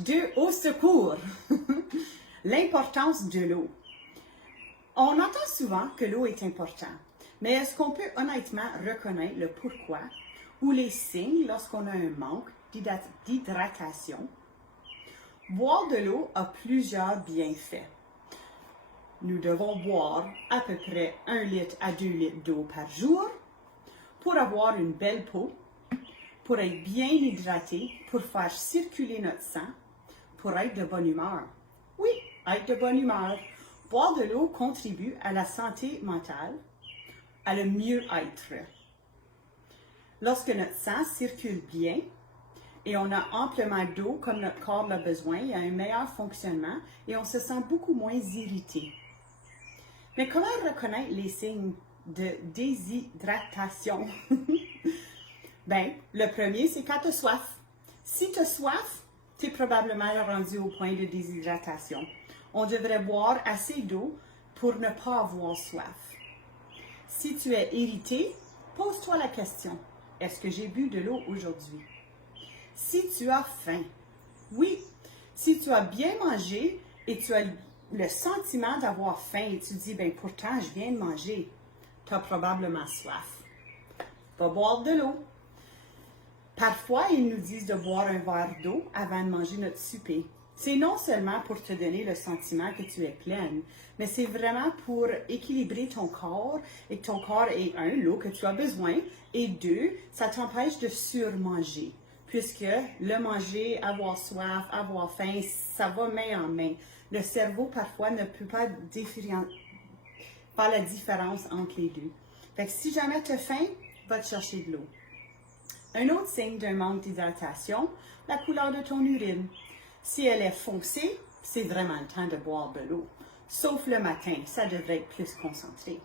H2 au secours. L'importance de l'eau. On entend souvent que l'eau est importante, mais est-ce qu'on peut honnêtement reconnaître le pourquoi ou les signes lorsqu'on a un manque d'hydratation? Boire de l'eau a plusieurs bienfaits. Nous devons boire à peu près 1 litre à 2 litres d'eau par jour pour avoir une belle peau, pour être bien hydraté, pour faire circuler notre sang, pour être de bonne humeur. Oui, être de bonne humeur. Boire de l'eau contribue à la santé mentale, à le mieux-être. Lorsque notre sang circule bien et on a amplement d'eau comme notre corps l'a besoin, il y a un meilleur fonctionnement et on se sent beaucoup moins irrité. Mais comment reconnaître les signes de déshydratation? Bien, le premier, c'est quand tu as soif. Si tu as soif, tu es probablement rendu au point de déshydratation. On devrait boire assez d'eau pour ne pas avoir soif. Si tu es irrité, pose-toi la question, est-ce que j'ai bu de l'eau aujourd'hui? Si tu as faim, oui, si tu as bien mangé et tu as le sentiment d'avoir faim et tu dis, ben pourtant je viens de manger, tu as probablement soif. Va boire de l'eau. Parfois, ils nous disent de boire un verre d'eau avant de manger notre souper. C'est non seulement pour te donner le sentiment que tu es pleine, mais c'est vraiment pour équilibrer ton corps et que ton corps ait l'eau que tu as besoin, et deux, ça t'empêche de surmanger, puisque le manger, avoir soif, avoir faim, ça va main en main. Le cerveau, parfois, ne peut pas faire la différence entre les deux. Fait que si jamais tu as faim, va te chercher de l'eau. Un autre signe d'un manque d'hydratation, la couleur de ton urine. Si elle est foncée, c'est vraiment le temps de boire de l'eau. Sauf le matin, ça devrait être plus concentré.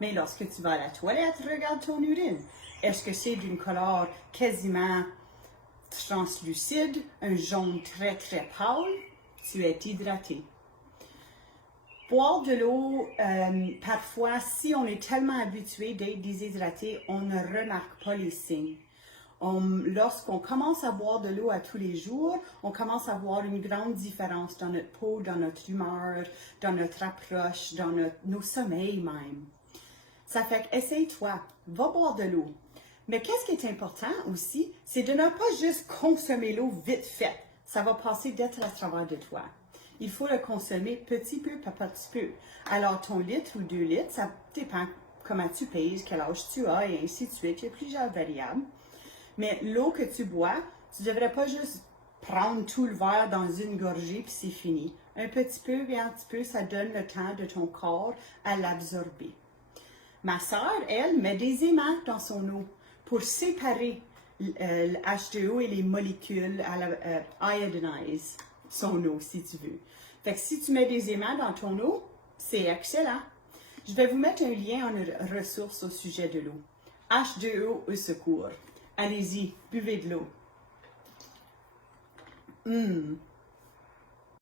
Mais lorsque tu vas à la toilette, regarde ton urine. Est-ce que c'est d'une couleur quasiment translucide, un jaune très très pâle? Tu es hydraté. Boire de l'eau, parfois, si on est tellement habitué d'être déshydraté, on ne remarque pas les signes. Lorsqu'on commence à boire de l'eau à tous les jours, on commence à voir une grande différence dans notre peau, dans notre humeur, dans notre approche, dans nos sommeils même. Ça fait qu'essaye-toi, va boire de l'eau. Mais qu'est-ce qui est important aussi, c'est de ne pas juste consommer l'eau vite fait. Ça va passer d'être à travers de toi. Il faut le consommer petit peu par petit peu. Alors, ton litre ou 2 litres, ça dépend comment tu pèses, quel âge tu as et ainsi de suite. Il y a plusieurs variables. Mais l'eau que tu bois, tu ne devrais pas juste prendre tout le verre dans une gorgée puis c'est fini. Un petit peu et un petit peu, ça donne le temps de ton corps à l'absorber. Ma sœur, elle, met des aimants dans son eau pour séparer le H2O et les molécules iodinize son eau, si tu veux. Fait que si tu mets des aimants dans ton eau, c'est excellent. Je vais vous mettre un lien en ressources au sujet de l'eau. H2O au secours. Allez-y, buvez de l'eau.